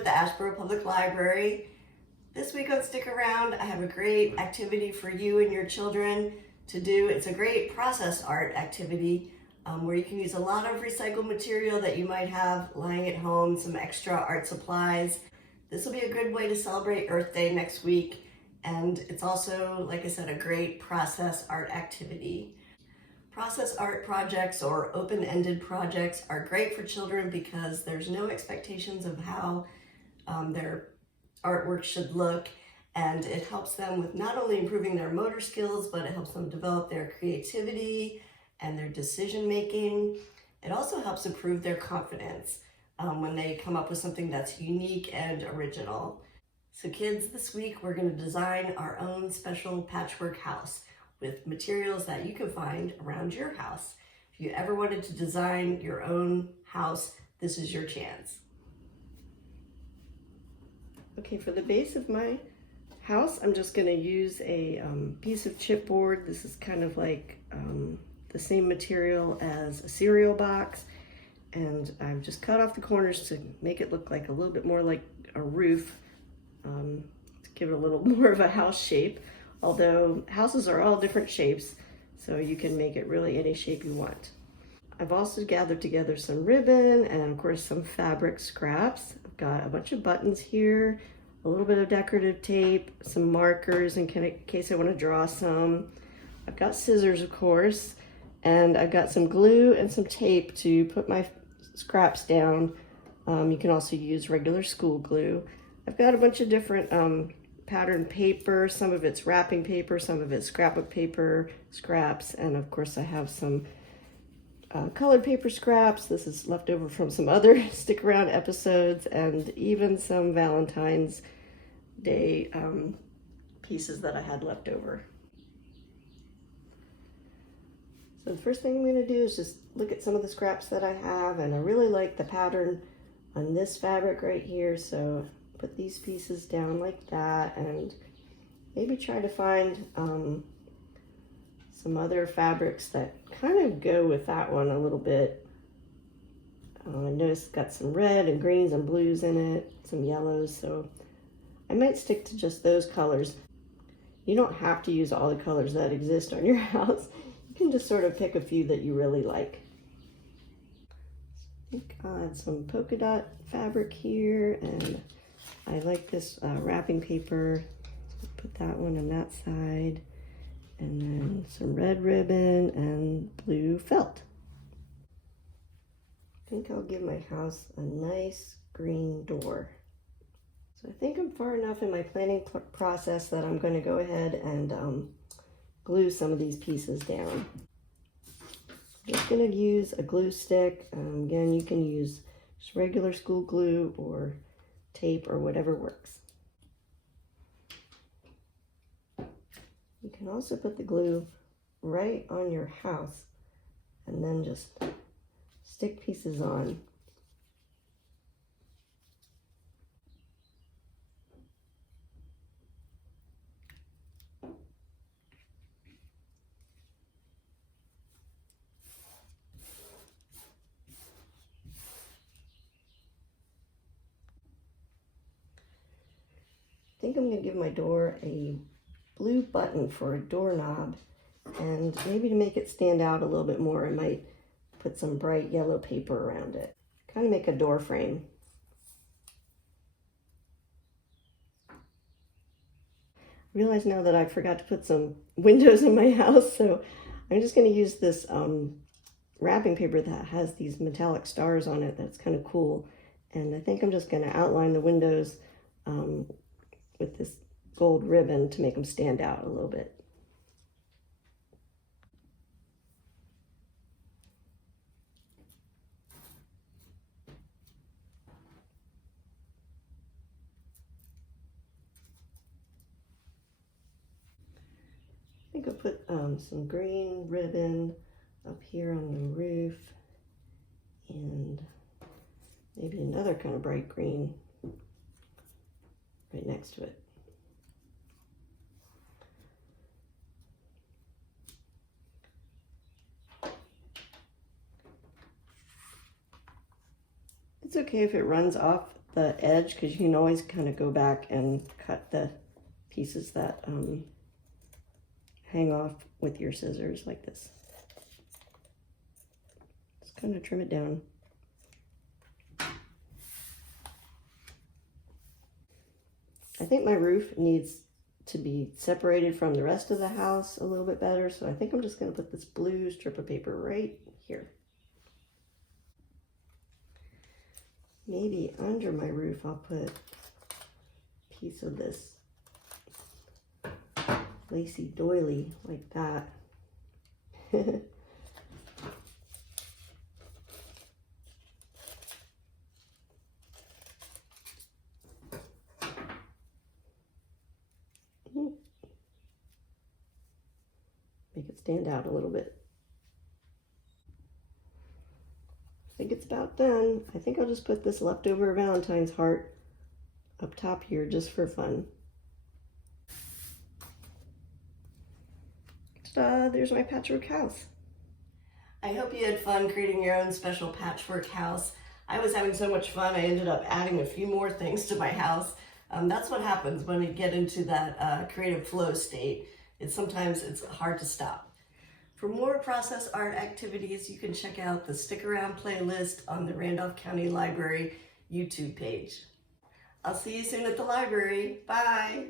with the Asheboro Public Library. This week on Stick Around, I have a great activity for you and your children to do. It's a great process art activity where you can use a lot of recycled material that you might have lying at home, some extra art supplies. This will be a good way to celebrate Earth Day next week, and it's also, like I said, a great process art activity. Process art projects or open-ended projects are great for children because there's no expectations of how their artwork should look, and it helps them with not only improving their motor skills, but it helps them develop their creativity and their decision making. It also helps improve their confidence when they come up with something that's unique and original. So kids, this week we're going to design our own special patchwork house with materials that you can find around your house. If you ever wanted to design your own house, this is your chance. Okay, for the base of my house, I'm just going to use a piece of chipboard. This is kind of like the same material as a cereal box, and I've just cut off the corners to make it look like a little bit more like a roof, to give it a little more of a house shape, although houses are all different shapes, so you can make it really any shape you want. I've also gathered together some ribbon and of course some fabric scraps. I've got a bunch of buttons here, a little bit of decorative tape, some markers in case I want to draw some. I've got scissors, of course, and I've got some glue and some tape to put my scraps down. You can also use regular school glue. I've got a bunch of different patterned paper. Some of it's wrapping paper, some of it's scrapbook paper scraps, and of course I have some colored paper scraps. This is left over from some other Stick Around episodes, and even some Valentine's Day pieces that I had left over. So the first thing I'm going to do is just look at some of the scraps that I have, and I really like the pattern on this fabric right here, so put these pieces down like that, and maybe try to find some other fabrics that kind of go with that one a little bit. I noticed it's got some red and greens and blues in it, some yellows, so I might stick to just those colors. You don't have to use all the colors that exist on your house. You can just sort of pick a few that you really like. I think I'll add some polka dot fabric here, and I like this wrapping paper. Put that one on that side, and then some red ribbon and blue felt. I think I'll give my house a nice green door. So I think I'm far enough in my planning process that I'm going to go ahead and glue some of these pieces down. I'm just going to use a glue stick. Again, you can use just regular school glue or tape or whatever works. You can also put the glue right on your house and then just stick pieces on. I think I'm going to give my door a blue button for a doorknob, and maybe to make it stand out a little bit more, I might put some bright yellow paper around it. Kind of make a door frame. I realize now that I forgot to put some windows in my house, so I'm just going to use this wrapping paper that has these metallic stars on it. That's kind of cool, and I think I'm just going to outline the windows with this gold ribbon to make them stand out a little bit. I think I'll put some green ribbon up here on the roof, and maybe another kind of bright green right next to it. It's okay if it runs off the edge, because you can always kind of go back and cut the pieces that hang off with your scissors like this. Just kind of trim it down. I think my roof needs to be separated from the rest of the house a little bit better, so I think I'm just going to put this blue strip of paper right here. Maybe under my roof I'll put a piece of this lacy doily like that. Make it stand out a little bit. I think it's about done. I think I'll just put this leftover Valentine's heart up top here just for fun. Ta-da, there's my patchwork house. I hope you had fun creating your own special patchwork house. I was having so much fun, I ended up adding a few more things to my house. That's what happens when you get into that creative flow state. Sometimes it's hard to stop. For more process art activities, you can check out the Stick Around playlist on the Randolph County Library YouTube page. I'll see you soon at the library. Bye!